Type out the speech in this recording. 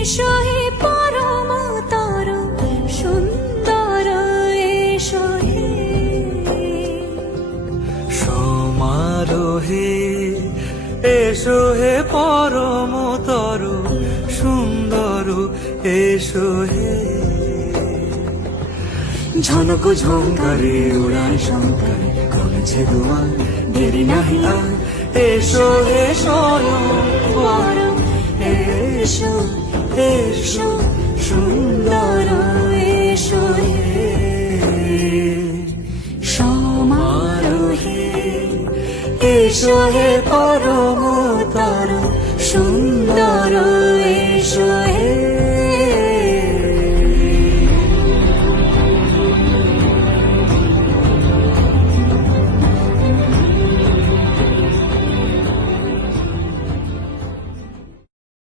এসো হে পরমতর সুন্দর এসো হে সমারোহে এসো হে পরমতর সুন্দর এসো হে ঝনক ঝঙ্কারে উড়ান শঙ্কারে করেছে দোয়ার দেরি নাহি আর। এসো এসো পরম এসো। এসো সুন্দর এসো হে। সমারোহে এসো হে পরমতর